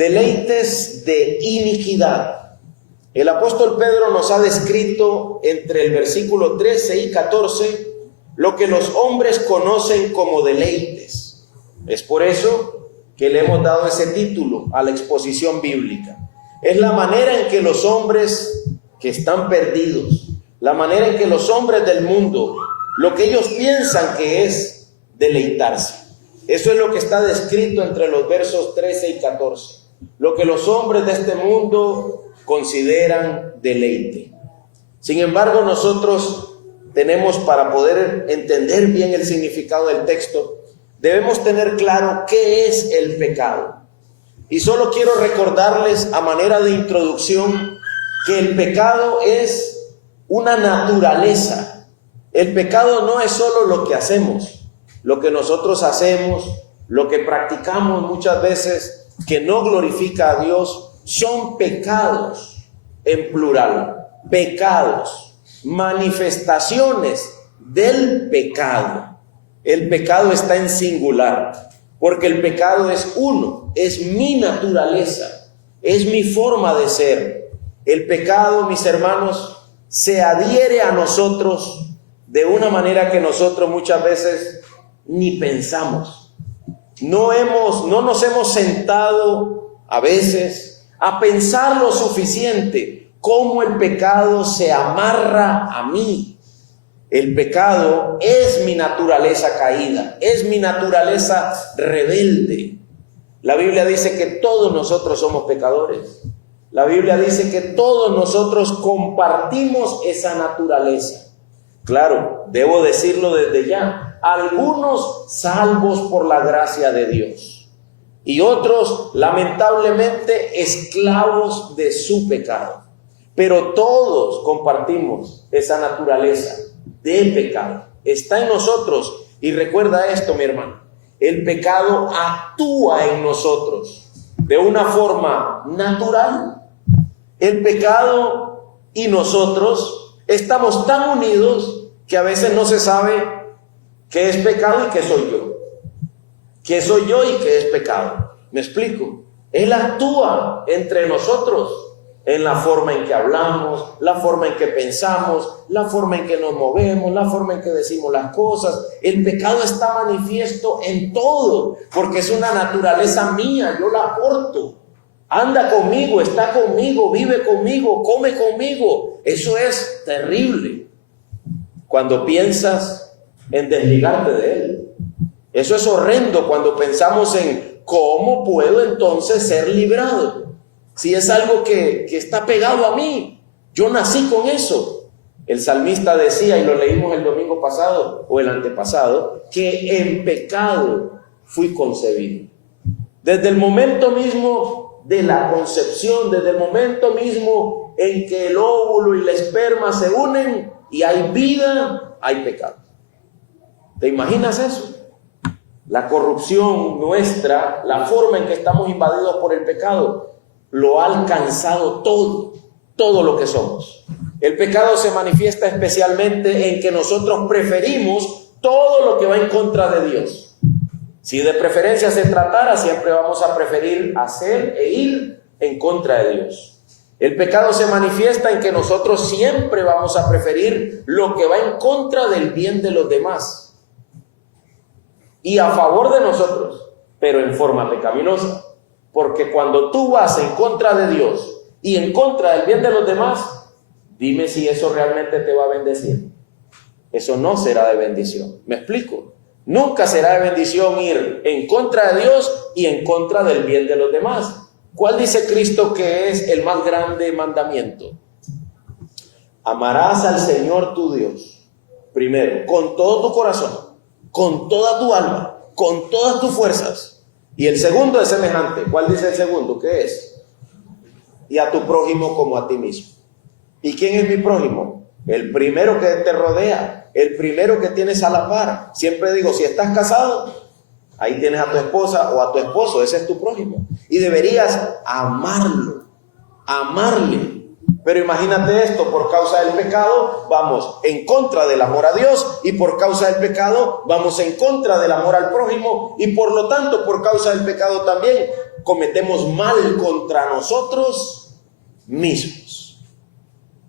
deleites de iniquidad. El apóstol Pedro nos ha descrito entre el versículo 13 y 14 lo que los hombres conocen como deleites. Es por eso que le hemos dado ese título a la exposición bíblica. Es la manera en que los hombres que están perdidos, la manera en que los hombres del mundo, lo que ellos piensan que es deleitarse. Eso es lo que está descrito entre los versos 13 y 14. Lo que los hombres de este mundo consideran deleite. Sin embargo, nosotros tenemos, para poder entender bien el significado del texto, debemos tener claro qué es el pecado. Y solo quiero recordarles a manera de introducción que el pecado es una naturaleza. El pecado no es solo lo que hacemos, lo que nosotros hacemos, lo que practicamos muchas veces que no glorifica a Dios, son pecados en plural, pecados, manifestaciones del pecado. El pecado está en singular, porque el pecado es uno, es mi naturaleza, es mi forma de ser. El pecado, mis hermanos, se adhiere a nosotros de una manera que nosotros muchas veces ni pensamos. No nos hemos sentado a veces a pensar lo suficiente cómo el pecado se amarra a mí. El pecado es mi naturaleza caída, es mi naturaleza rebelde. La Biblia dice que todos nosotros somos pecadores. La Biblia dice que todos nosotros compartimos esa naturaleza. Claro, debo decirlo desde ya. Algunos salvos por la gracia de Dios y otros lamentablemente esclavos de su pecado. Pero todos compartimos esa naturaleza de pecado. Está en nosotros. Y recuerda esto, mi hermano. El pecado actúa en nosotros de una forma natural. El pecado y nosotros estamos tan unidos que a veces no se sabe qué es pecado y qué soy yo. ¿Qué soy yo y qué es pecado? ¿Me explico? Él actúa entre nosotros en la forma en que hablamos, la forma en que pensamos, la forma en que nos movemos, la forma en que decimos las cosas. El pecado está manifiesto en todo, porque es una naturaleza mía, yo la aporto. Anda conmigo, está conmigo, vive conmigo, come conmigo. Eso es terrible cuando piensas en desligarte de él. Eso es horrendo cuando pensamos en cómo puedo entonces ser librado. Si es algo que está pegado a mí, yo nací con eso. El salmista decía, y lo leímos el domingo pasado o el antepasado, que en pecado fui concebido. Desde el momento mismo de la concepción, desde el momento mismo en que el óvulo y la esperma se unen y hay vida, hay pecado. ¿Te imaginas eso? La corrupción nuestra, la forma en que estamos invadidos por el pecado, lo ha alcanzado todo lo que somos. El pecado se manifiesta especialmente en que nosotros preferimos todo lo que va en contra de Dios. Si de preferencia se tratara, siempre vamos a preferir hacer e ir en contra de Dios. El pecado se manifiesta en que nosotros siempre vamos a preferir lo que va en contra del bien de los demás y a favor de nosotros, pero en forma pecaminosa. Porque cuando tú vas en contra de Dios y en contra del bien de los demás, dime si eso realmente te va a bendecir. Eso no será de bendición. ¿Me explico? Nunca será de bendición ir en contra de Dios y en contra del bien de los demás. ¿Cuál dice Cristo que es el más grande mandamiento? Amarás al Señor tu Dios, primero, con todo tu corazón, con toda tu alma, con todas tus fuerzas. Y el segundo es semejante. ¿Cuál dice el segundo? ¿Qué es? Y a tu prójimo como a ti mismo. ¿Y quién es mi prójimo? El primero que te rodea, el primero que tienes a la par. Siempre digo, si estás casado, ahí tienes a tu esposa o a tu esposo, ese es tu prójimo. Y deberías amarlo, amarle. Pero imagínate esto, por causa del pecado vamos en contra del amor a Dios y por causa del pecado vamos en contra del amor al prójimo y por lo tanto por causa del pecado también cometemos mal contra nosotros mismos.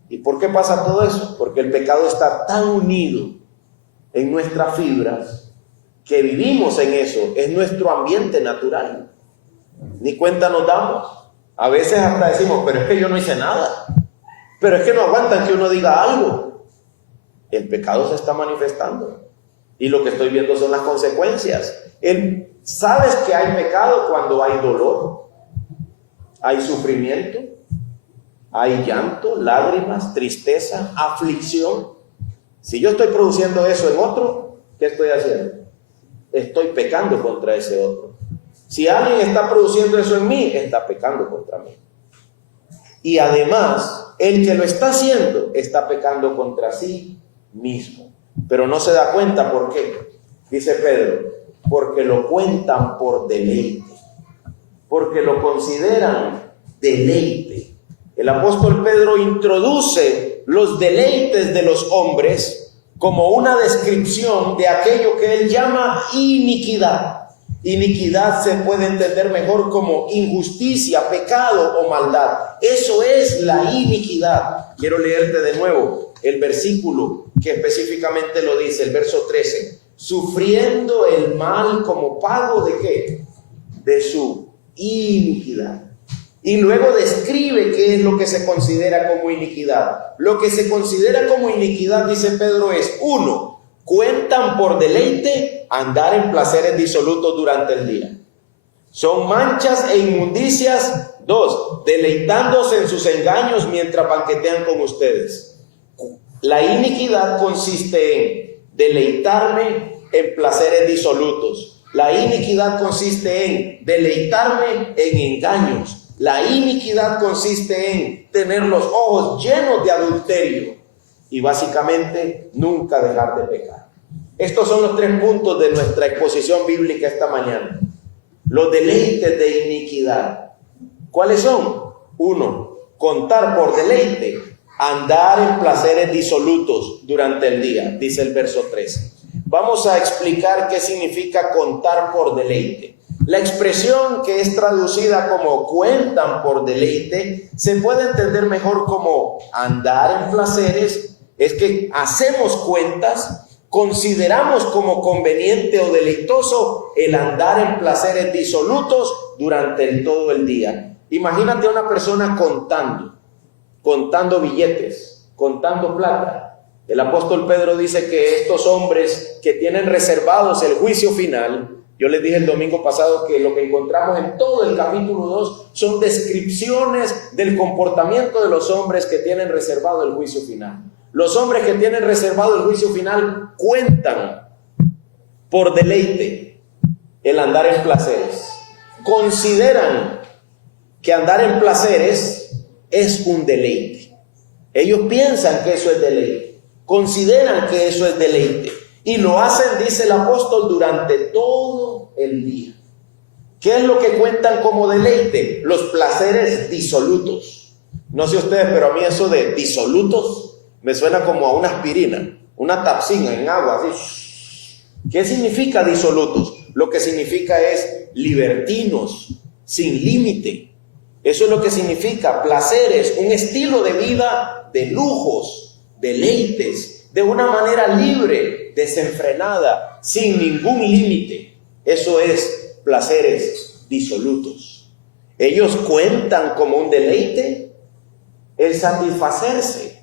¿Y por qué pasa todo eso? Porque el pecado está tan unido en nuestras fibras que vivimos en eso, es nuestro ambiente natural. Ni cuenta nos damos. A veces hasta decimos, pero es que yo no hice nada. Pero es que no aguantan que uno diga algo. El pecado se está manifestando. Y lo que estoy viendo son las consecuencias. ¿Sabes que hay pecado cuando hay dolor? Hay sufrimiento, hay llanto, lágrimas, tristeza, aflicción. Si yo estoy produciendo eso en otro, ¿qué estoy haciendo? Estoy pecando contra ese otro. Si alguien está produciendo eso en mí, está pecando contra mí. Y además, el que lo está haciendo está pecando contra sí mismo. Pero no se da cuenta. ¿Por qué? Dice Pedro, porque lo cuentan por deleite, porque lo consideran deleite. El apóstol Pedro introduce los deleites de los hombres como una descripción de aquello que él llama iniquidad. Iniquidad se puede entender mejor como injusticia, pecado o maldad. Eso es la iniquidad. Quiero leerte de nuevo el versículo que específicamente lo dice, el verso 13. Sufriendo el mal como pago ¿de qué? De su iniquidad. Y luego describe qué es lo que se considera como iniquidad. Lo que se considera como iniquidad, dice Pedro, es 1. Cuentan por deleite andar en placeres disolutos durante el día. Son manchas e inmundicias. 2. Deleitándose en sus engaños mientras banquetean con ustedes. La iniquidad consiste en deleitarme en placeres disolutos. La iniquidad consiste en deleitarme en engaños. La iniquidad consiste en tener los ojos llenos de adulterio y básicamente nunca dejar de pecar. Estos son los 3 puntos de nuestra exposición bíblica esta mañana. Los deleites de iniquidad. ¿Cuáles son? 1. Contar por deleite, andar en placeres disolutos durante el día, dice el verso 13. Vamos a explicar qué significa contar por deleite. La expresión que es traducida como cuentan por deleite se puede entender mejor como andar en placeres. Es que hacemos cuentas, consideramos como conveniente o deleitoso el andar en placeres disolutos durante todo el día. Imagínate a una persona contando billetes, contando plata. El apóstol Pedro dice que estos hombres que tienen reservados el juicio final, yo les dije el domingo pasado que lo que encontramos en todo el capítulo 2 son descripciones del comportamiento de los hombres que tienen reservado el juicio final. Los hombres que tienen reservado el juicio final cuentan por deleite el andar en placeres. Consideran que andar en placeres es un deleite. Ellos piensan que eso es deleite. Consideran que eso es deleite. Y lo hacen, dice el apóstol, durante todo el día. ¿Qué es lo que cuentan como deleite? Los placeres disolutos. No sé ustedes, pero a mí eso de disolutos me suena como a una aspirina, una tapsina en agua, así. ¿Qué significa disolutos? Lo que significa es libertinos, sin límite. Eso es lo que significa placeres, un estilo de vida de lujos, deleites, de una manera libre, desenfrenada, sin ningún límite. Eso es placeres disolutos. Ellos cuentan como un deleite el satisfacerse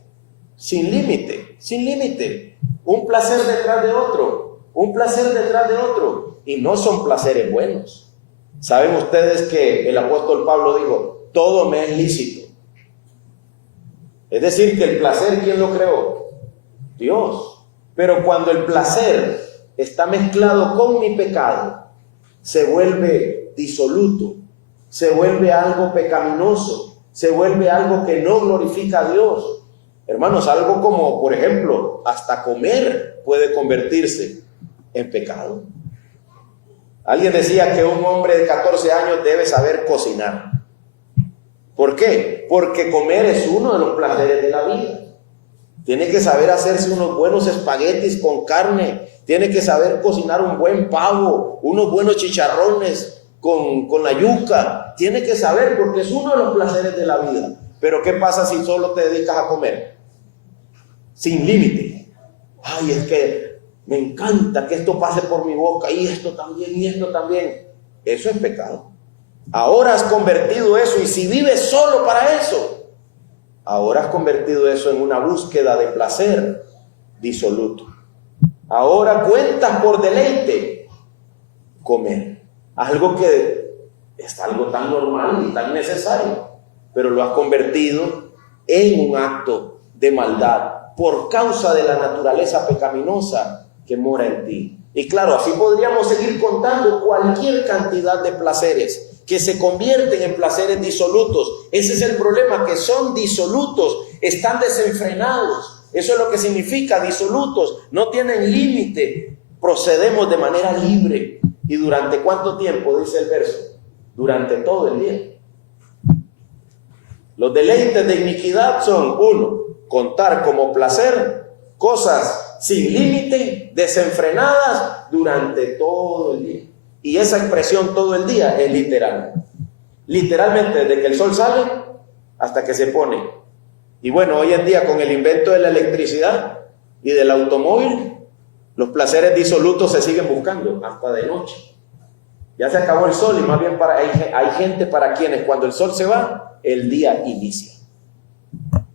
sin límite, sin límite. Un placer detrás de otro, un placer detrás de otro. Y no son placeres buenos. ¿Saben ustedes que el apóstol Pablo dijo, todo me es lícito? Es decir, que el placer, ¿quién lo creó? Dios. Pero cuando el placer está mezclado con mi pecado, se vuelve disoluto, se vuelve algo pecaminoso, se vuelve algo que no glorifica a Dios. Hermanos, algo como, por ejemplo, hasta comer puede convertirse en pecado. Alguien decía que un hombre de 14 años debe saber cocinar. ¿Por qué? Porque comer es uno de los placeres de la vida. Tiene que saber hacerse unos buenos espaguetis con carne. Tiene que saber cocinar un buen pavo, unos buenos chicharrones. con la yuca. Tiene que saber porque es uno de los placeres de la vida. Pero ¿qué pasa si solo te dedicas a comer? Sin límite. Ay, es que me encanta que esto pase por mi boca y esto también y esto también. Eso es pecado. Ahora has convertido eso, y si vives solo para eso, ahora has convertido eso en una búsqueda de placer disoluto. Ahora cuentas por deleite comer. Algo que es algo tan normal y tan necesario, pero lo has convertido en un acto de maldad por causa de la naturaleza pecaminosa que mora en ti. Y claro, así podríamos seguir contando cualquier cantidad de placeres que se convierten en placeres disolutos. Ese es el problema, que son disolutos, están desenfrenados. Eso es lo que significa disolutos, no tienen límite, procedemos de manera libre. ¿Y durante cuánto tiempo? Dice el verso, durante todo el día. Los deleites de iniquidad son: 1, contar como placer cosas sin límite, desenfrenadas durante todo el día. Y esa expresión todo el día es literal. Literalmente desde que el sol sale hasta que se pone. Y bueno, hoy en día con el invento de la electricidad y del automóvil, los placeres disolutos se siguen buscando hasta de noche. Ya se acabó el sol y más bien hay gente para quienes cuando el sol se va, el día inicia.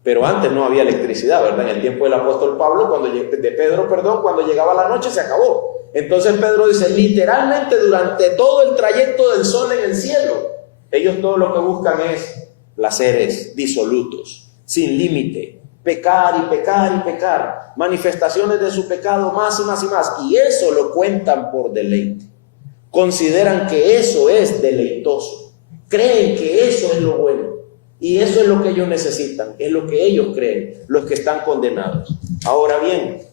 Pero antes no había electricidad, ¿verdad? En el tiempo del apóstol Pablo, cuando llegaba la noche se acabó. Entonces Pedro dice, literalmente durante todo el trayecto del sol en el cielo, ellos todo lo que buscan es placeres disolutos, sin límite, pecar y pecar y pecar, manifestaciones de su pecado más y más y más, y eso lo cuentan por deleite. Consideran que eso es deleitoso, creen que eso es lo bueno. Y eso es lo que ellos necesitan, es lo que ellos creen, los que están condenados. Ahora bien,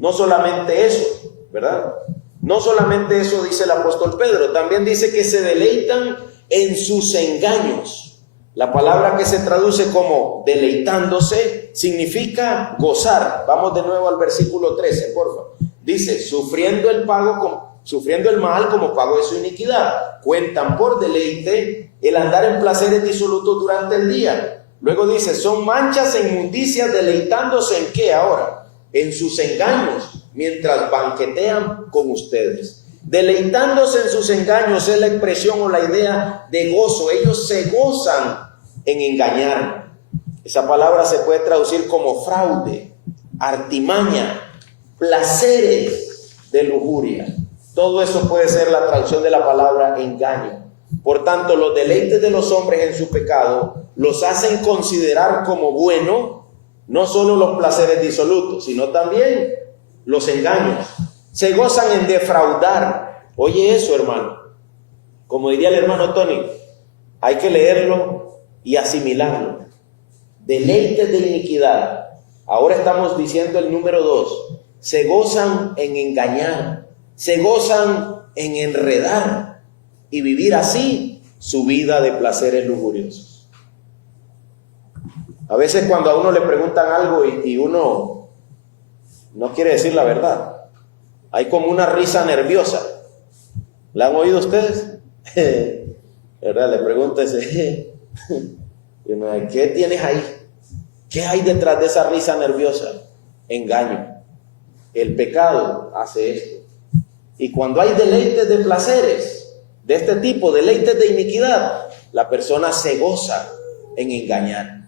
no solamente eso, ¿verdad? No solamente eso dice el apóstol Pedro, también dice que se deleitan en sus engaños. La palabra que se traduce como deleitándose significa gozar. Vamos de nuevo al versículo 13, por favor. Dice, sufriendo el mal como pago de su iniquidad. Cuentan por deleite el andar en placeres disolutos durante el día. Luego dice, son manchas e inmundicias deleitándose ¿en qué ahora? En sus engaños, mientras banquetean con ustedes. Deleitándose en sus engaños es la expresión o la idea de gozo. Ellos se gozan en engañar. Esa palabra se puede traducir como fraude, artimaña, placeres de lujuria. Todo eso puede ser la traducción de la palabra engaño. Por tanto, los deleites de los hombres en su pecado los hacen considerar como bueno no solo los placeres disolutos, sino también los engaños. Se gozan en defraudar. Oye eso, hermano. Como diría el hermano Tony, hay que leerlo y asimilarlo. Deleites de iniquidad. Ahora estamos diciendo el número 2. Se gozan en engañar. Se gozan en enredar y vivir así su vida de placeres lujuriosos. A veces cuando a uno le preguntan algo y uno no quiere decir la verdad, hay como una risa nerviosa. ¿La han oído ustedes? ¿Verdad? Le pregunta ese, ¿qué tienes ahí? ¿Qué hay detrás de esa risa nerviosa? Engaño. El pecado hace esto. Y cuando hay deleites de placeres de este tipo, deleites de iniquidad, la persona se goza en engañar,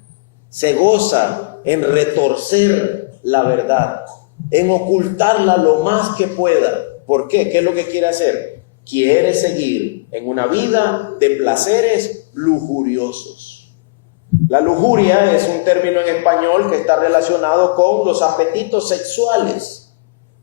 se goza en retorcer la verdad, en ocultarla lo más que pueda. ¿Por qué? ¿Qué es lo que quiere hacer? Quiere seguir en una vida de placeres lujuriosos. La lujuria es un término en español que está relacionado con los apetitos sexuales.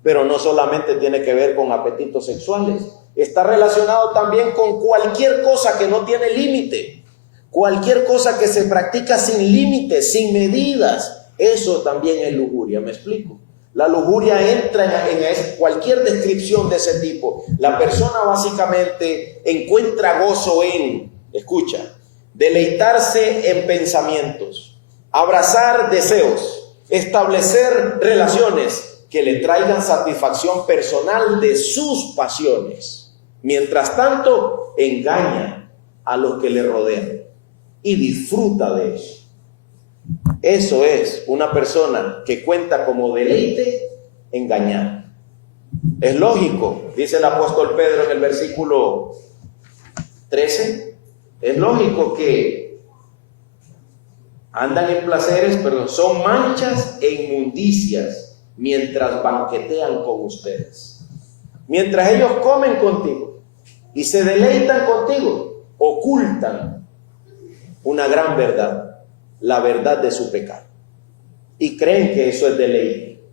Pero no solamente tiene que ver con apetitos sexuales, está relacionado también con cualquier cosa que no tiene límite, cualquier cosa que se practica sin límites, sin medidas, eso también es lujuria. ¿Me explico? La lujuria entra en cualquier descripción de ese tipo. La persona básicamente encuentra gozo en, escucha, deleitarse en pensamientos, abrazar deseos, establecer relaciones que le traigan satisfacción personal de sus pasiones. Mientras tanto, engaña a los que le rodean y disfruta de eso. Eso es una persona que cuenta como deleite engañar. Es lógico, dice el apóstol Pedro en el versículo 13, es lógico que andan en placeres, pero son manchas e inmundicias mientras banquetean con ustedes. Mientras ellos comen contigo y se deleitan contigo, ocultan una gran verdad, la verdad de su pecado. Y creen que eso es deleite.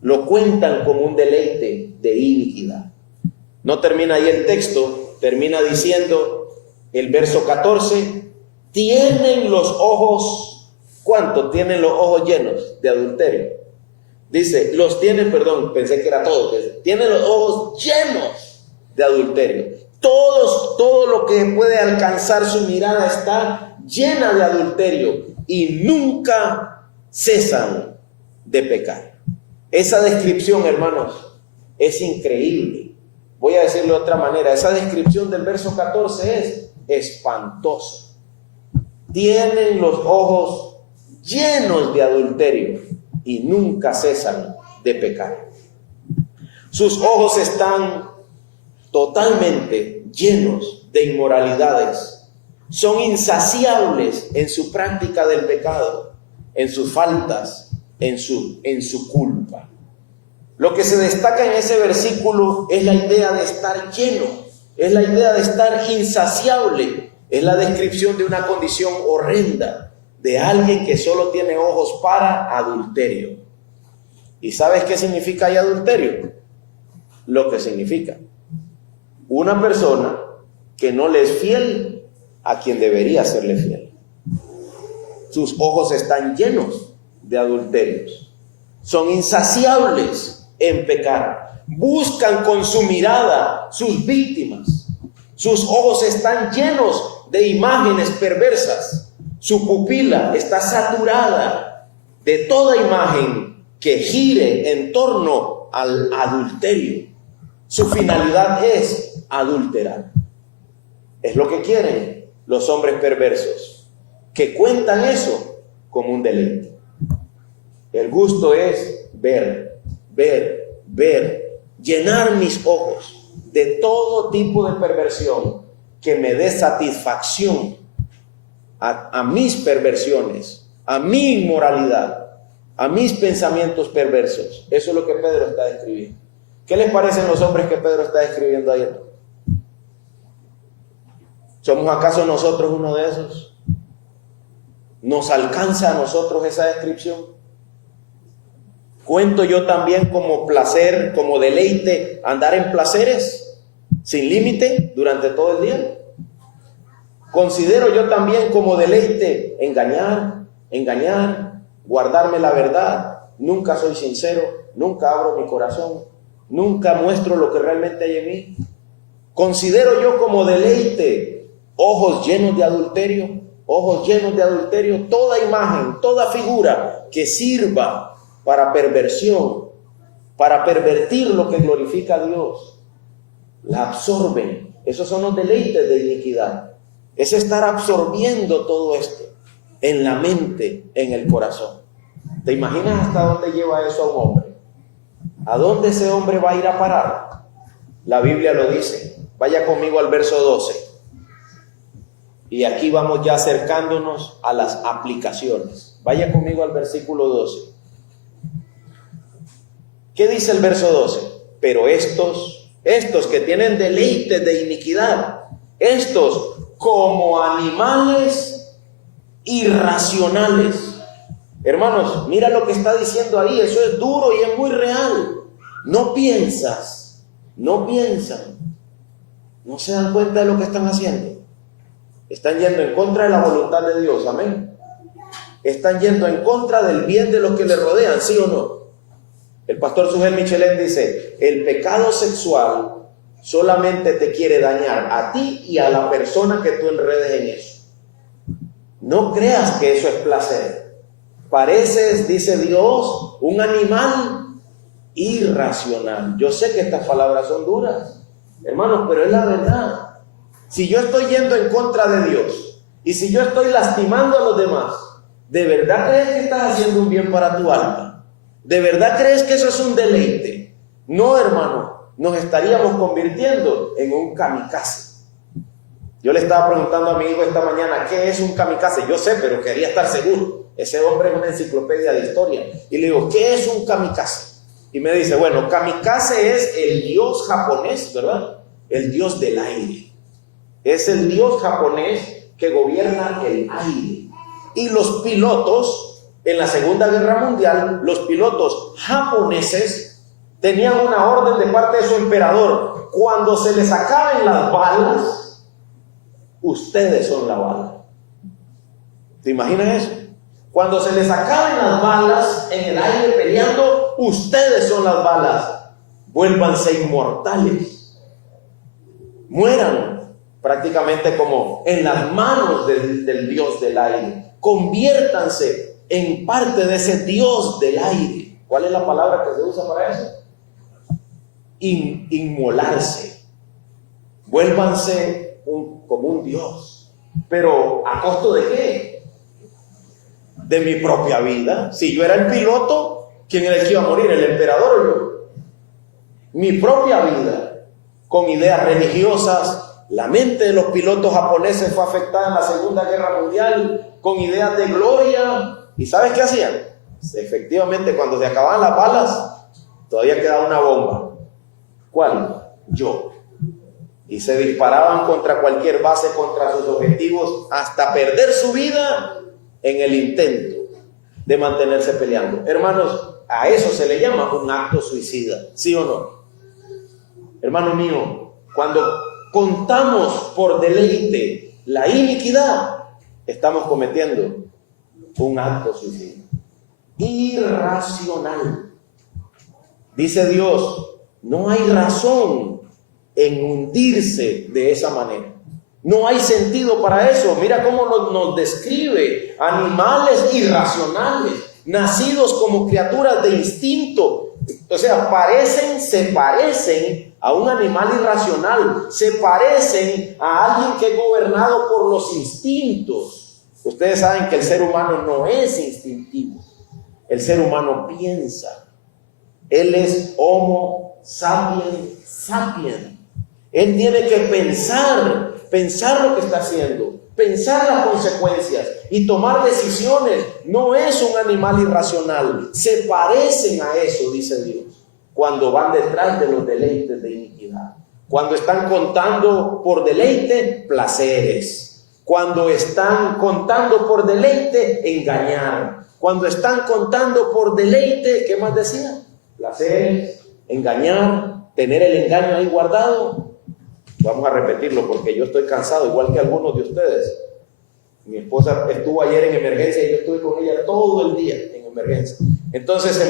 Lo cuentan como un deleite de iniquidad. No termina ahí el texto, termina diciendo el verso 14, tienen los ojos, ¿cuánto? Tienen los ojos llenos de adulterio. Dice, los tienen, perdón, pensé que era todo, tienen los ojos llenos de adulterio. Todo lo que puede alcanzar su mirada está llena de adulterio y nunca cesan de pecar. Esa descripción, hermanos, es increíble. Voy a decirlo de otra manera, esa descripción del verso 14 es espantosa. Tienen los ojos llenos de adulterio y nunca cesan de pecar. Sus ojos están totalmente llenos de inmoralidades. Son insaciables en su práctica del pecado, en sus faltas, en su culpa. Lo que se destaca en ese versículo es la idea de estar lleno, es la idea de estar insaciable, es la descripción de una condición horrenda, de alguien que solo tiene ojos para adulterio. ¿Y sabes qué significa ahí adulterio? Lo que significa una persona que no le es fiel a quien debería serle fiel. Sus ojos están llenos de adulterios. Son insaciables en pecar. Buscan con su mirada sus víctimas. Sus ojos están llenos de imágenes perversas. Su pupila está saturada de toda imagen que gire en torno al adulterio. Su finalidad es adulterar. Es lo que quieren los hombres perversos, que cuentan eso como un deleite. El gusto es ver, llenar mis ojos de todo tipo de perversión que me dé satisfacción a mis perversiones, a mi inmoralidad, a mis pensamientos perversos. Eso es lo que Pedro está describiendo. ¿Qué les parecen los hombres que Pedro está describiendo ahí? ¿Somos acaso nosotros uno de esos? ¿Nos alcanza a nosotros esa descripción? ¿Cuento yo también como placer, como deleite, andar en placeres sin límite durante todo el día? ¿Considero yo también como deleite engañar, guardarme la verdad? Nunca soy sincero, nunca abro mi corazón, nunca muestro lo que realmente hay en mí. ¿Considero yo como deleite ojos llenos de adulterio? Ojos llenos de adulterio, toda imagen, toda figura que sirva para perversión, para pervertir lo que glorifica a Dios, la absorben. Esos son los deleites de iniquidad. Es estar absorbiendo todo esto en la mente, en el corazón. ¿Te imaginas hasta dónde lleva eso a un hombre? ¿A dónde ese hombre va a ir a parar? La Biblia lo dice. Vaya conmigo al verso 12. Y aquí vamos ya acercándonos a las aplicaciones. Vaya conmigo al versículo 12. ¿Qué dice el verso 12? Pero estos que tienen deleites de iniquidad, estos como animales irracionales. Hermanos, mira lo que está diciendo ahí, eso es duro y es muy real. No piensan, no se dan cuenta de lo que están haciendo. Están yendo en contra de la voluntad de Dios, amén. Están yendo en contra del bien de los que le rodean, ¿sí o no? El pastor Sugel Michelén dice, el pecado sexual solamente te quiere dañar a ti y a la persona que tú enredes en eso. No creas que eso es placer. Pareces, dice Dios, un animal irracional. Yo sé que estas palabras son duras, Hermanos, pero es la verdad. Si yo estoy yendo en contra de Dios y si yo estoy lastimando a los demás, ¿de verdad crees que estás haciendo un bien para tu alma? ¿De verdad crees que eso es un deleite? No, hermano, nos estaríamos convirtiendo en un kamikaze. Yo le estaba preguntando a mi hijo esta mañana, ¿qué es un kamikaze? Yo sé, pero quería estar seguro. Ese hombre es una enciclopedia de historia. Y le digo, ¿qué es un kamikaze? Y me dice, bueno, kamikaze es el dios japonés, ¿verdad? El dios del aire. Es el dios japonés que gobierna el aire. Y los pilotos, en la Segunda Guerra Mundial, los pilotos japoneses tenían una orden de parte de su emperador. Cuando se les acaben las balas, ustedes son la bala. ¿Te imaginas eso? Cuando se les acaben las balas en el aire peleando, ustedes son las balas. Vuélvanse inmortales. Mueran prácticamente como en las manos del Dios del aire. Conviértanse en parte de ese Dios del aire. ¿Cuál es la palabra que se usa para eso? Inmolarse. Vuélvanse como un Dios. ¿Pero a costo de qué? De mi propia vida. Si yo era el piloto, ¿quién era el que iba a morir? ¿El emperador o yo? Mi propia vida, con ideas religiosas. La mente de los pilotos japoneses fue afectada en la Segunda Guerra Mundial, con ideas de gloria. ¿Y sabes qué hacían? Efectivamente, cuando se acababan las balas, todavía quedaba una bomba. ¿Cuál? Yo. Y se disparaban contra cualquier base, contra sus objetivos, hasta perder su vida en el intento de mantenerse peleando. Hermanos, a eso se le llama un acto suicida, ¿sí o no? Hermano mío, cuando contamos por deleite la iniquidad, estamos cometiendo un acto suicida. Irracional. Dice Dios, no hay razón en hundirse de esa manera. No hay sentido para eso. Mira cómo nos describe: animales irracionales, nacidos como criaturas de instinto. O sea, se parecen a un animal irracional, se parecen a alguien que es gobernado por los instintos. Ustedes saben que el ser humano no es instintivo. El ser humano piensa. Él es Homo sapiens sapiens. Él tiene que pensar lo que está haciendo, pensar las consecuencias y tomar decisiones. No es un animal irracional. Se parecen a eso, dice Dios, cuando van detrás de los deleites de iniquidad. Cuando están contando por deleite placeres. Cuando están contando por deleite engañar. Cuando están contando por deleite, ¿qué más decía? Placeres, engañar, tener el engaño ahí guardado. Vamos a repetirlo porque yo estoy cansado, igual que algunos de ustedes. Mi esposa estuvo ayer en emergencia y yo estuve con ella todo el día en emergencia. Entonces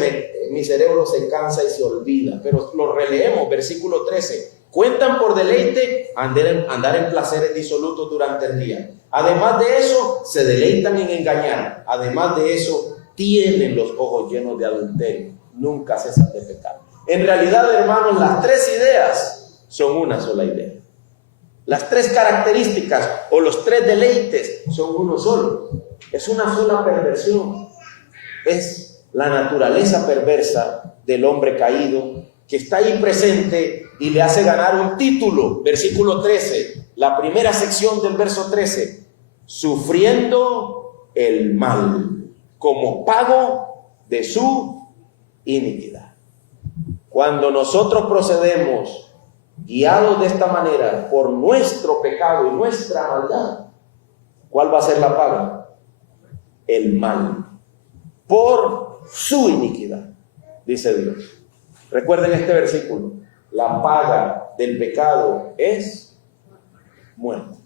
mi cerebro se cansa y se olvida. Pero lo releemos, versículo 13. Cuentan por deleite andar en placeres disolutos durante el día. Además de eso, se deleitan en engañar. Además de eso, tienen los ojos llenos de adulterio. Nunca cesan de pecar. En realidad, hermanos, las tres ideas son una sola idea. Las tres características o los tres deleites son uno solo. Es una sola perversión. Es la naturaleza perversa del hombre caído que está ahí presente y le hace ganar un título. Versículo 13, la primera sección del verso 13. Sufriendo el mal como pago de su iniquidad. Cuando nosotros procedemos guiados de esta manera por nuestro pecado y nuestra maldad, ¿cuál va a ser la paga? El mal por su iniquidad, dice Dios. Recuerden este versículo: la paga del pecado es muerte.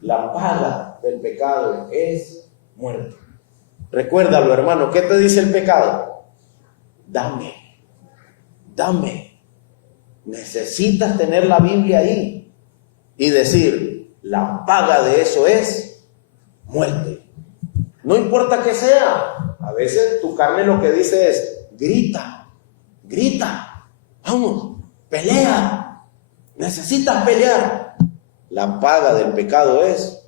La paga del pecado es muerte. Recuérdalo, hermano. ¿Qué te dice el pecado? Dame. Necesitas tener la Biblia ahí y decir: la paga de eso es muerte. No importa que sea. A veces tu carne lo que dice es: grita, vamos, pelea. necesitas pelear. La paga del pecado es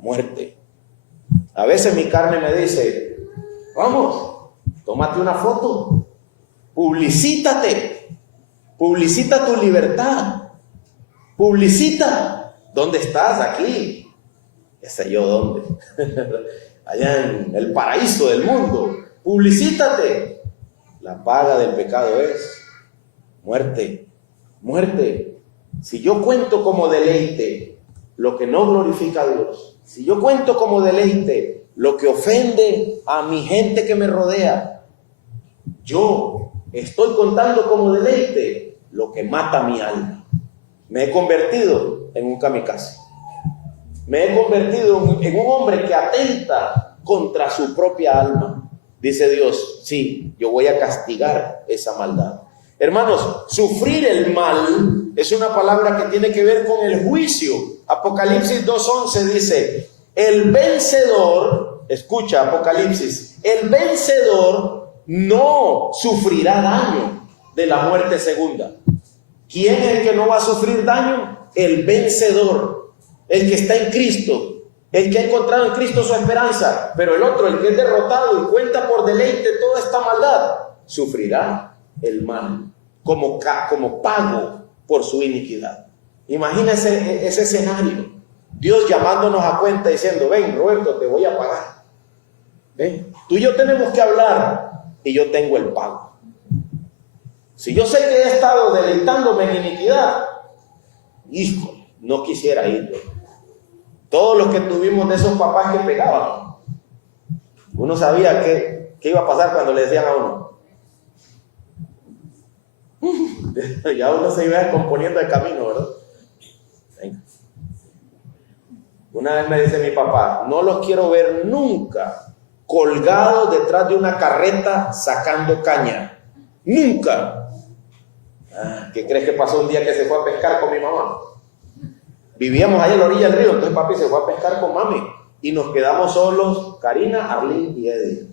muerte. A veces mi carne me dice, vamos, tómate una foto, publicítate, publicita tu libertad, publicita. ¿Dónde estás? Aquí. ¿Qué sé yo dónde? Allá en el paraíso del mundo. Publicítate. La paga del pecado es muerte. Muerte. Si yo cuento como deleite lo que no glorifica a Dios, si yo cuento como deleite lo que ofende a mi gente que me rodea, yo estoy contando como deleite lo que mata mi alma. Me he convertido en un kamikaze. Me he convertido en un hombre que atenta contra su propia alma. Dice Dios, sí, yo voy a castigar esa maldad. Hermanos, sufrir el mal es una palabra que tiene que ver con el juicio. Apocalipsis 2:11 dice, el vencedor, escucha Apocalipsis, el vencedor no sufrirá daño de la muerte segunda. ¿Quién es el que no va a sufrir daño? El vencedor, el que está en Cristo, el que ha encontrado en Cristo su esperanza. Pero el otro, el que es derrotado y cuenta por deleite toda esta maldad, sufrirá el mal como pago por su iniquidad. Imagínese ese escenario. Dios llamándonos a cuenta diciendo, ven Roberto, te voy a pagar. Ven, tú y yo tenemos que hablar y yo tengo el pago. Si yo sé que he estado deleitándome en iniquidad, hijo, no quisiera ir. Todos los que tuvimos de esos papás que pegaban, uno sabía qué iba a pasar cuando le decían a uno. Ya uno se iba descomponiendo el camino, ¿verdad? Venga. Una vez me dice mi papá, no los quiero ver nunca colgados detrás de una carreta sacando caña. Nunca. ¿Qué crees que pasó un día que se fue a pescar con mi mamá? Vivíamos ahí a la orilla del río, entonces papi se fue a pescar con mami y nos quedamos solos, Karina, Arlene y Eddie.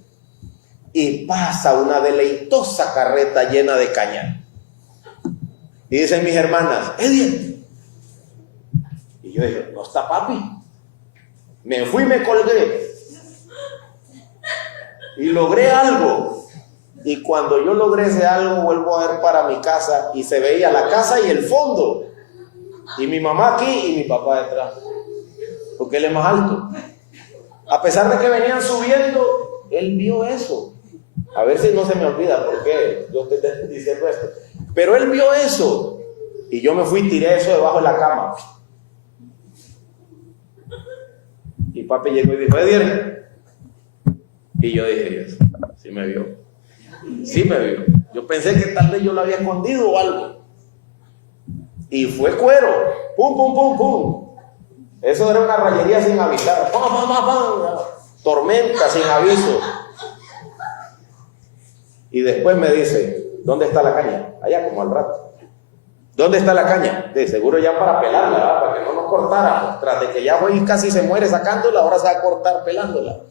Y pasa una deleitosa carreta llena de caña. Y dicen mis hermanas, Eddie. Y yo dije, no está papi. Me fui y me colgué. Y logré algo. Y cuando yo logré ese algo, vuelvo a ver para mi casa y se veía la casa y el fondo. Y mi mamá aquí y mi papá detrás. Porque él es más alto. A pesar de que venían subiendo, él vio eso. A ver si no se me olvida por qué yo te estoy diciendo esto. Pero él vio eso. Y yo me fui y tiré eso debajo de la cama. Y papi llegó y dijo, Edier. Y yo dije, Dios, sí me vio. Sí me vio. Yo pensé que tal vez yo lo había escondido o algo. Y fue cuero. Pum, pum, pum, pum. Eso era una rayería sin avisar. ¡Pam, pam, pam, pam! Tormenta sin aviso. Y después me dice, ¿dónde está la caña? Allá como al rato. ¿Dónde está la caña? De seguro ya para pelarla, ¿verdad? Para que no nos cortáramos. Tras de que ya voy casi se muere sacándola, ahora se va a cortar pelándola.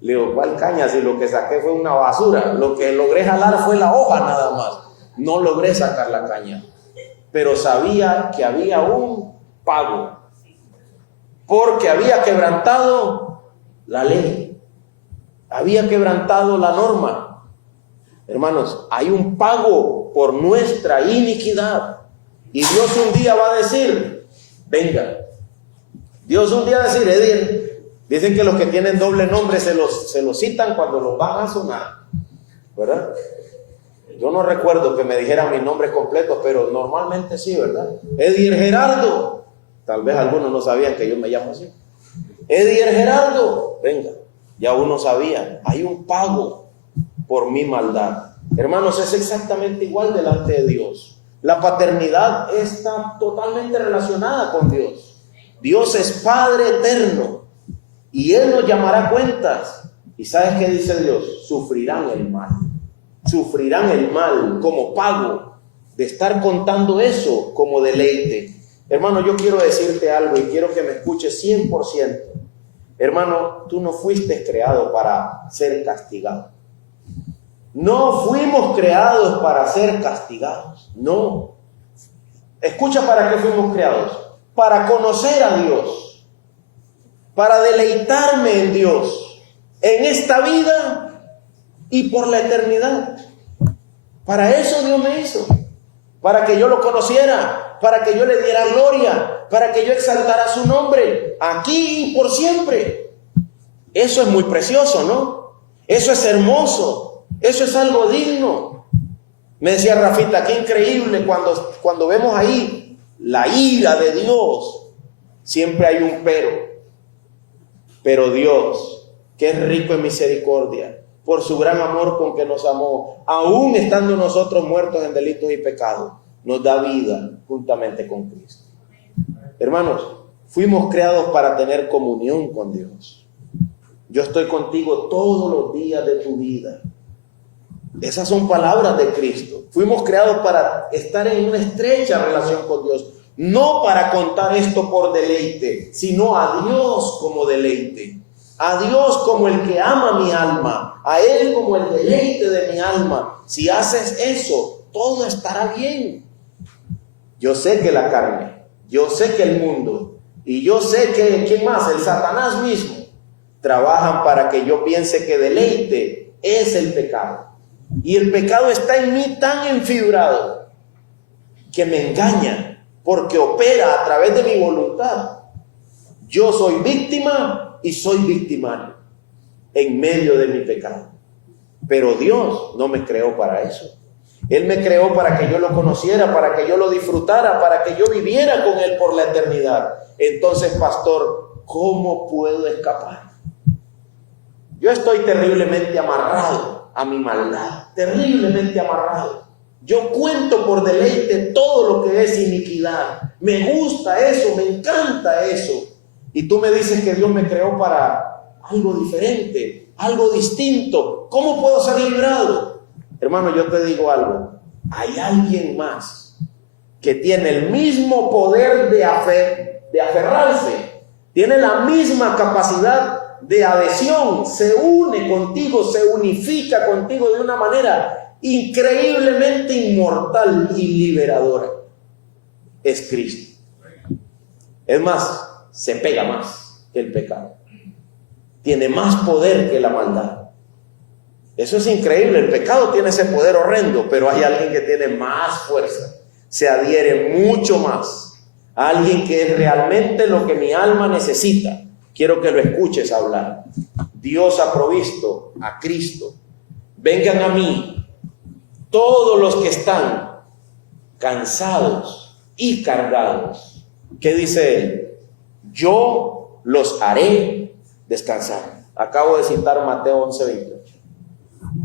Le digo, ¿cuál caña? Si lo que saqué fue una basura. Lo que logré jalar fue la hoja nada más. No logré sacar la caña. Pero sabía que había un pago. Porque había quebrantado la ley. Había quebrantado la norma. Hermanos, hay un pago por nuestra iniquidad. Y Dios un día va a decir, venga. Dios un día va a decir, Edir. Dicen que los que tienen doble nombre se los citan cuando los van a sonar, ¿verdad? Yo no recuerdo que me dijeran mi nombre completo, pero normalmente sí, ¿verdad? Edir Gerardo. Tal vez algunos no sabían que yo me llamo así. Edir Gerardo. Venga, ya uno sabía. Hay un pago por mi maldad. Hermanos, es exactamente igual delante de Dios. La paternidad está totalmente relacionada con Dios. Dios es Padre eterno. Y Él nos llamará cuentas. ¿Y sabes qué dice Dios? Sufrirán el mal. Sufrirán el mal como pago de estar contando eso como deleite. Hermano, yo quiero decirte algo y quiero que me escuches 100%. Hermano, tú no fuiste creado para ser castigado. No fuimos creados para ser castigados. No. Escucha para qué fuimos creados. Para conocer a Dios. Para deleitarme en Dios. En esta vida y por la eternidad. Para eso Dios me hizo. Para que yo lo conociera. Para que yo le diera gloria. Para que yo exaltara su nombre. Aquí y por siempre. Eso es muy precioso, ¿no? Eso es hermoso. Eso es algo digno. Me decía Rafita, qué increíble cuando vemos ahí la ira de Dios. Siempre hay un pero. Pero Dios, que es rico en misericordia, por su gran amor con que nos amó, aún estando nosotros muertos en delitos y pecados, nos da vida juntamente con Cristo. Hermanos, fuimos creados para tener comunión con Dios. Yo estoy contigo todos los días de tu vida. Esas son palabras de Cristo. Fuimos creados para estar en una estrecha relación con Dios. No para contar esto por deleite, sino a Dios como deleite. A Dios como el que ama mi alma. A Él como el deleite de mi alma. Si haces eso, todo estará bien. Yo sé que la carne, yo sé que el mundo, y yo sé que, ¿quién más? El Satanás mismo, trabajan para que yo piense que deleite es el pecado. Y el pecado está en mí tan enfibrado que me engaña porque opera a través de mi voluntad. Yo soy víctima y soy victimario en medio de mi pecado. Pero Dios no me creó para eso. Él me creó para que yo lo conociera, para que yo lo disfrutara, para que yo viviera con Él por la eternidad. Entonces, pastor, ¿cómo puedo escapar? Yo estoy terriblemente amarrado a mi maldad, terriblemente amarrado. Yo cuento por deleite todo lo que es iniquidad. Me gusta eso, me encanta eso. Y tú me dices que Dios me creó para algo diferente, algo distinto. ¿Cómo puedo ser librado? Hermano, yo te digo algo. Hay alguien más que tiene el mismo poder de aferrarse, tiene la misma capacidad de adhesión, se une contigo, se unifica contigo de una manera increíblemente inmortal y liberadora. Es Cristo. Es más, se pega más que el pecado. Tiene más poder que la maldad. Eso es increíble. El pecado tiene ese poder horrendo, pero hay alguien que tiene más fuerza. Se adhiere mucho más. Alguien que es realmente lo que mi alma necesita. Quiero que lo escuches hablar. Dios ha provisto a Cristo. Vengan a mí todos los que están cansados y cargados. ¿Qué dice Él? Yo los haré descansar. Acabo de citar Mateo 11:28.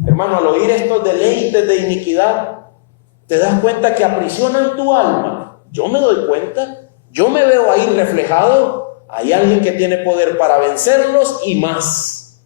Hermano, al oír estos deleites de iniquidad, te das cuenta que aprisionan tu alma. Yo me doy cuenta, yo me veo ahí reflejado. Hay alguien que tiene poder para vencerlos y más.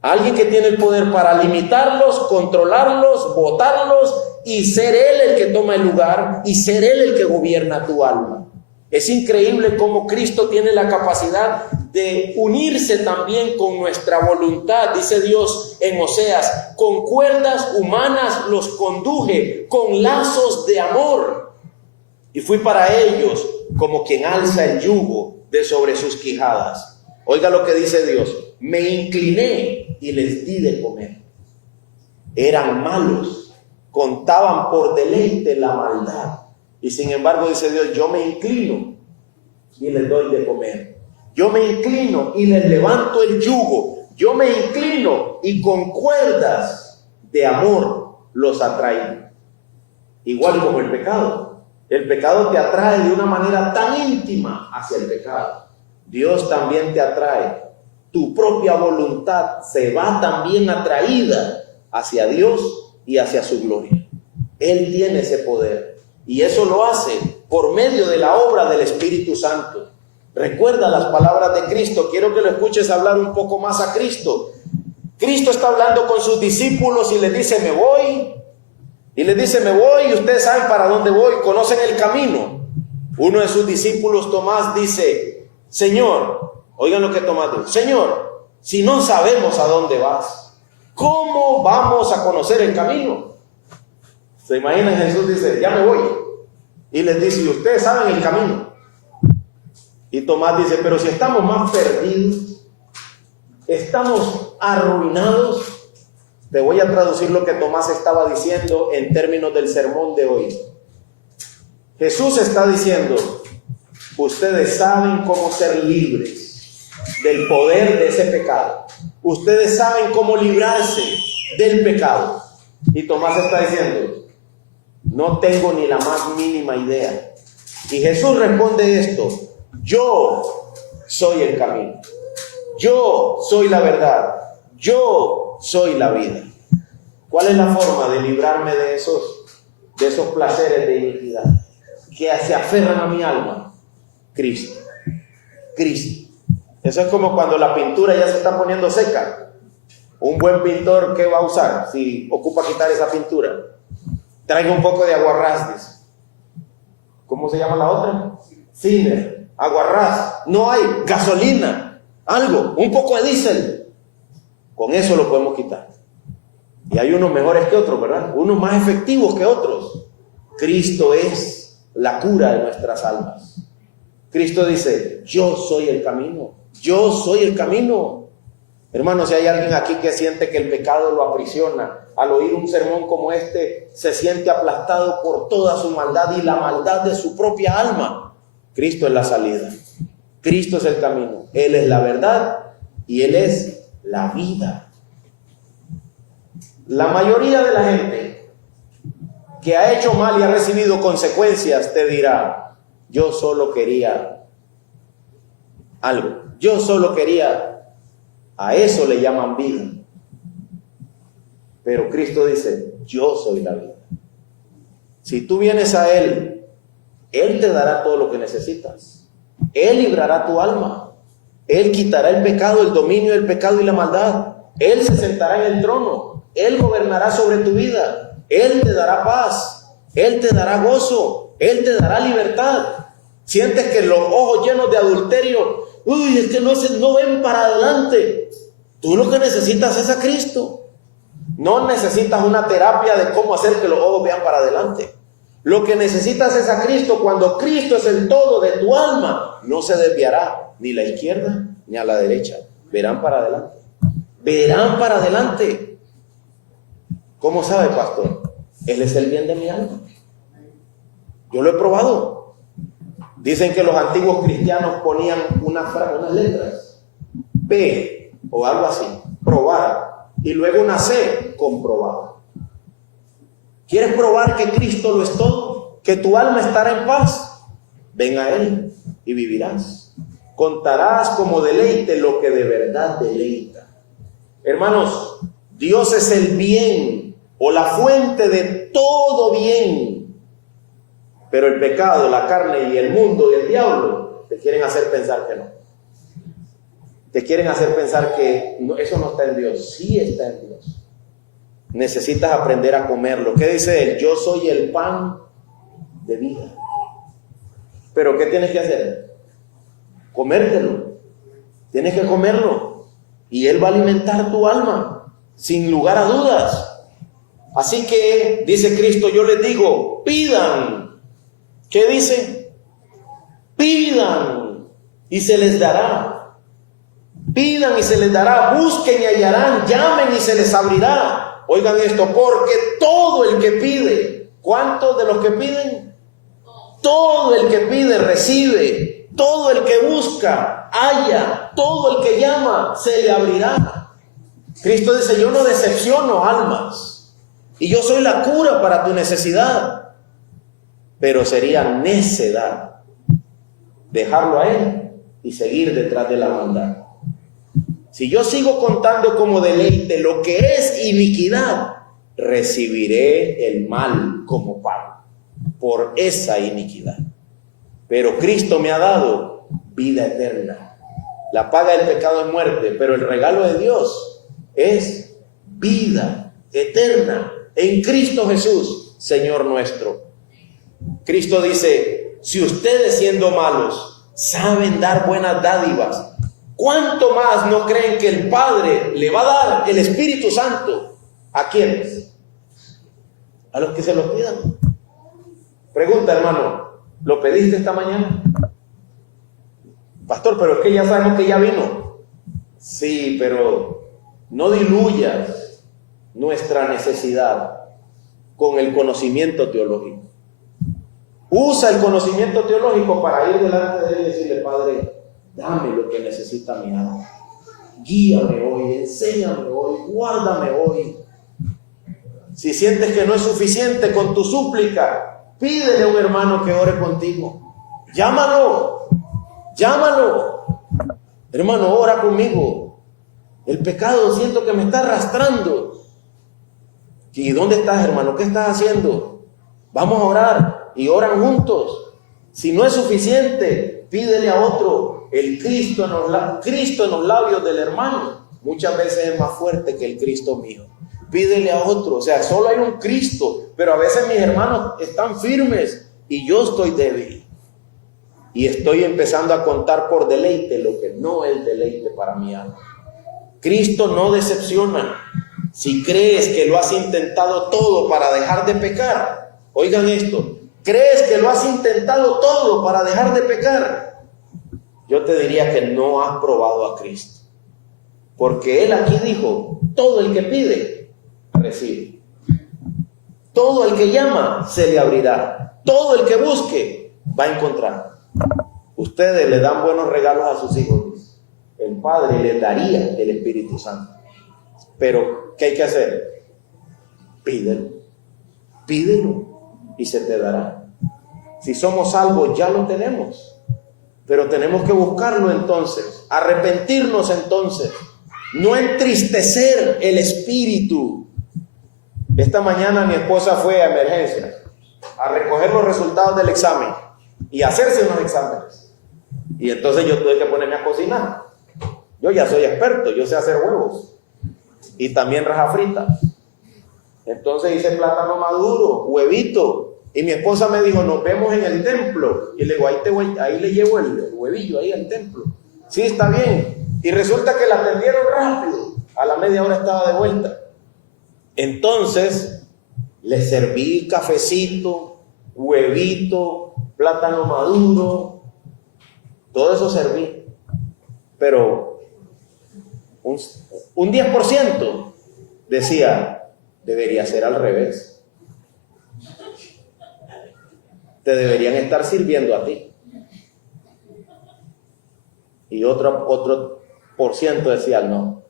Alguien que tiene el poder para limitarlos, controlarlos, botarlos y ser Él el que toma el lugar y ser Él el que gobierna tu alma. Es increíble cómo Cristo tiene la capacidad de unirse también con nuestra voluntad. Dice Dios en Oseas, con cuerdas humanas los conduje, con lazos de amor. Y fui para ellos como quien alza el yugo de sobre sus quijadas. Oiga lo que dice Dios. Me incliné y les di de comer. Eran malos, contaban por deleite la maldad. Y sin embargo, dice Dios, yo me inclino y les doy de comer. Yo me inclino y les levanto el yugo. Yo me inclino y con cuerdas de amor los atraigo. Igual como el pecado. El pecado te atrae de una manera tan íntima hacia el pecado. Dios también te atrae. Tu propia voluntad se va también atraída hacia Dios y hacia su gloria. Él tiene ese poder. Y eso lo hace por medio de la obra del Espíritu Santo. Recuerda las palabras de Cristo. Quiero que lo escuches hablar un poco más a Cristo. Cristo está hablando con sus discípulos y les dice, me voy. Y les dice, me voy y ustedes saben para dónde voy, conocen el camino. Uno de sus discípulos, Tomás, dice, Señor, oigan lo que Tomás dice, Señor, si no sabemos a dónde vas, ¿cómo vamos a conocer el camino? ¿Se imaginan? Jesús dice, ya me voy. y les dice, y ustedes saben el camino. Y Tomás dice, pero si estamos más perdidos, estamos arruinados. Te voy a traducir lo que Tomás estaba diciendo en términos del sermón de hoy. Jesús está diciendo, ustedes saben cómo ser libres del poder de ese pecado. Ustedes saben cómo librarse del pecado. Y Tomás está diciendo, no tengo ni la más mínima idea. Y Jesús responde esto, yo soy el camino, yo soy la verdad, yo soy la vida. ¿Cuál es la forma de librarme de esos placeres de iniquidad que se aferran a mi alma? Cristo. Cristo. Eso es como cuando la pintura ya se está poniendo seca. Un buen pintor, ¿qué va a usar si ocupa quitar esa pintura? Traiga un poco de aguarrás, dice. ¿Cómo se llama la otra? Ciner, aguarrás. No hay gasolina, algo, un poco de diésel. Con eso lo podemos quitar. Y hay unos mejores que otros, ¿verdad? Unos más efectivos que otros. Cristo es la cura de nuestras almas. Cristo dice, yo soy el camino, yo soy el camino. Hermanos, si hay alguien aquí que siente que el pecado lo aprisiona, al oír un sermón como este, se siente aplastado por toda su maldad y la maldad de su propia alma, Cristo es la salida. Cristo es el camino. Él es la verdad y Él es la vida. La mayoría de la gente que ha hecho mal y ha recibido consecuencias te dirá, yo solo quería algo, yo solo quería. A eso le llaman vida. Pero Cristo dice, yo soy la vida. Si tú vienes a Él, Él te dará todo lo que necesitas. Él librará tu alma. Él quitará el pecado, el dominio del pecado y la maldad. Él se sentará en el trono. Él gobernará sobre tu vida. Él te dará paz. Él te dará gozo. Él te dará libertad. Sientes que los ojos llenos de adulterio, uy, es que no ven para adelante. Tú lo que necesitas es a Cristo. No necesitas una terapia de cómo hacer que los ojos vean para adelante. Lo que necesitas es a Cristo. Cuando Cristo es el todo de tu alma, no se desviará ni la izquierda ni a la derecha. Verán para adelante. Verán para adelante. ¿Cómo sabe, pastor? Él es el bien de mi alma. Yo lo he probado. Dicen que los antiguos cristianos ponían unas letras, P o algo así, probar, y luego una C, comprobar. ¿Quieres probar que Cristo lo es todo? ¿Que tu alma estará en paz? Ven a Él y vivirás. Contarás como deleite lo que de verdad deleita. Hermanos, Dios es el bien o la fuente de todo bien. Pero el pecado, la carne y el mundo y el diablo te quieren hacer pensar que no. Te quieren hacer pensar que no, eso no está en Dios. Sí está en Dios. Necesitas aprender a comerlo. ¿Qué dice Él? Yo soy el pan de vida. ¿Pero qué tienes que hacer? Comértelo. Tienes que comerlo. Y Él va a alimentar tu alma, sin lugar a dudas. Así que, dice Cristo, yo les digo, pidan. ¿Qué dice? Pidan y se les dará. Pidan y se les dará, busquen y hallarán, llamen y se les abrirá. Oigan esto, porque todo el que pide, ¿cuántos de los que piden? Todo el que pide recibe, todo el que busca halla, todo el que llama se le abrirá. Cristo dice, yo no decepciono almas y yo soy la cura para tu necesidad, pero sería necedad dejarlo a Él y seguir detrás de la maldad. Si yo sigo contando como deleite lo que es iniquidad, recibiré el mal como pago por esa iniquidad. Pero Cristo me ha dado vida eterna. La paga del pecado es muerte, pero el regalo de Dios es vida eterna en Cristo Jesús, Señor nuestro. Cristo dice, si ustedes siendo malos saben dar buenas dádivas, ¿cuánto más no creen que el Padre le va a dar el Espíritu Santo? ¿A quiénes? A los que se los pidan. Pregunta, hermano, ¿lo pediste esta mañana? Pastor, pero es que ya sabemos que ya vino. Sí, pero no diluyas nuestra necesidad con el conocimiento teológico. Usa el conocimiento teológico para ir delante de Él y decirle: Padre, dame lo que necesita mi alma. Guíame hoy, enséñame hoy, guárdame hoy. Si sientes que no es suficiente con tu súplica, pídele a un hermano que ore contigo. Llámalo. Hermano, ora conmigo. El pecado siento que me está arrastrando. ¿Y dónde estás, hermano? ¿Qué estás haciendo? Vamos a orar y oran juntos. Si no es suficiente, pídele a otro. El Cristo en los labios del hermano muchas veces es más fuerte que el Cristo mío. Pídele a otro. O sea, solo hay un Cristo, pero a veces mis hermanos están firmes y yo estoy débil. Y estoy empezando a contar por deleite lo que no es deleite para mi alma. Cristo no decepciona. Si crees que lo has intentado todo para dejar de pecar, oigan esto, crees que lo has intentado todo para dejar de pecar, yo te diría que no has probado a Cristo. Porque Él aquí dijo: todo el que pide, recibe. Todo el que llama, se le abrirá. Todo el que busque, va a encontrar. Ustedes le dan buenos regalos a sus hijos. El Padre les daría el Espíritu Santo. Pero, ¿qué hay que hacer? Pídelo y se te dará. Si somos salvos, ya lo tenemos. Pero tenemos que buscarlo entonces, arrepentirnos entonces, no entristecer el espíritu. Esta mañana mi esposa fue a emergencia a recoger los resultados del examen y hacerse unos exámenes. Y entonces yo tuve que ponerme a cocinar. Yo ya soy experto, yo sé hacer huevos y también raja frita. Entonces hice plátano maduro, huevito. Y mi esposa me dijo: nos vemos en el templo. Y le digo: ahí le llevo el huevillo ahí al templo. Sí, está bien. Y resulta que la atendieron rápido. A la media hora estaba de vuelta. Entonces le serví cafecito, huevito, plátano maduro. Todo eso serví. Pero un 10% decía: debería ser al revés. Te deberían estar sirviendo a ti. Y otro por ciento decía: no,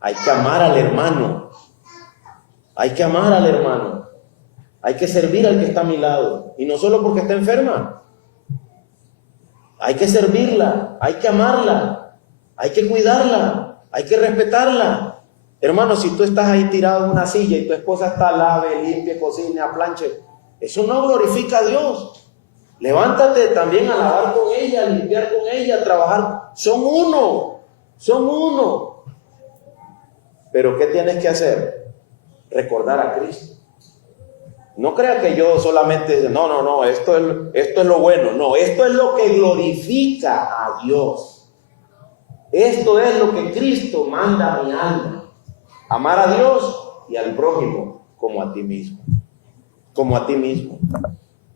hay que amar al hermano. Hay que amar al hermano. Hay que servir al que está a mi lado. Y no solo porque está enferma. Hay que servirla, hay que amarla, hay que cuidarla, hay que respetarla. Hermano, si tú estás ahí tirado en una silla y tu esposa está lave, limpie, cocine, planche, eso no glorifica a Dios. Levántate también a lavar con ella, a limpiar con ella, a trabajar. Son uno. Pero ¿qué tienes que hacer? Recordar a Cristo. No crea que yo solamente, no, esto es lo bueno. No, esto es lo que glorifica a Dios. Esto es lo que Cristo manda a mi alma. Amar a Dios y al prójimo como a ti mismo. Como a ti mismo.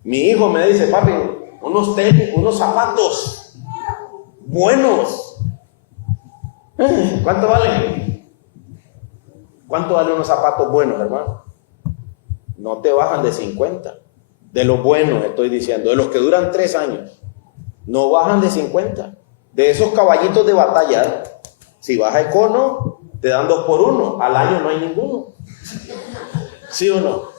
Mi hijo me dice: papi, unos tenis, unos zapatos buenos. ¿Cuánto valen? ¿Cuánto valen unos zapatos buenos, hermano? No te bajan de 50. De los buenos estoy diciendo, de los que duran 3 años. No bajan de 50. De esos caballitos de batalla, si vas a Econo, te dan 2 por 1. Al año no hay ninguno. ¿Sí o no?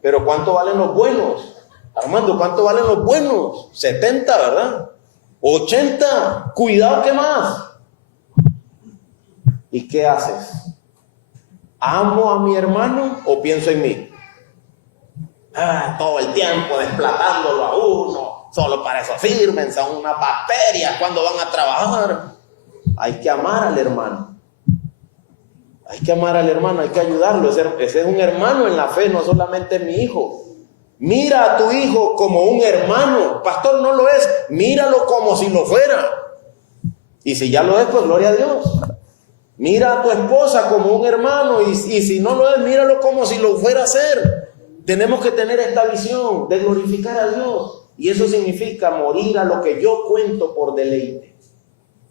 Pero ¿cuánto valen los buenos? Armando, ¿cuánto valen los buenos? 70, ¿verdad? 80. Cuidado, ¿qué más? ¿Y qué haces? ¿Amo a mi hermano o pienso en mí? Todo el tiempo desplatándolo a uno. Solo para eso sirven, son unas bacterias cuando van a trabajar. Hay que amar al hermano. Hay que amar al hermano, hay que ayudarlo. Ese es un hermano en la fe, no solamente mi hijo. Mira a tu hijo como un hermano. Pastor, no lo es. Míralo como si lo fuera. Y si ya lo es, pues gloria a Dios. Mira a tu esposa como un hermano. Y si no lo es, míralo como si lo fuera a ser. Tenemos que tener esta visión de glorificar a Dios. Y eso significa morir a lo que yo cuento por deleite.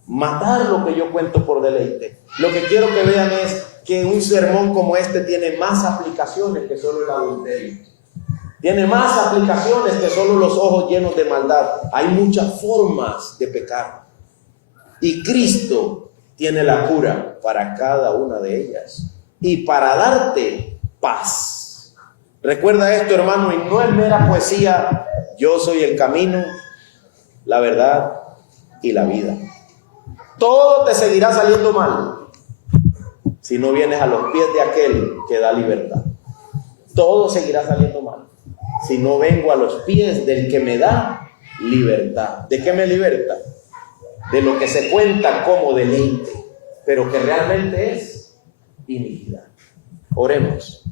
Matar lo que yo cuento por deleite. Lo que quiero que vean es que un sermón como este tiene más aplicaciones que solo el adulterio. Tiene más aplicaciones que solo los ojos llenos de maldad. Hay muchas formas de pecar. Y Cristo tiene la cura para cada una de ellas. Y para darte paz. Recuerda esto, hermano, y no es mera poesía. Yo soy el camino, la verdad y la vida. Todo te seguirá saliendo mal si no vienes a los pies de aquel que da libertad. Todo seguirá saliendo mal si no vengo a los pies del que me da libertad. ¿De qué me liberta? De lo que se cuenta como deleite, pero que realmente es iniquidad. Oremos.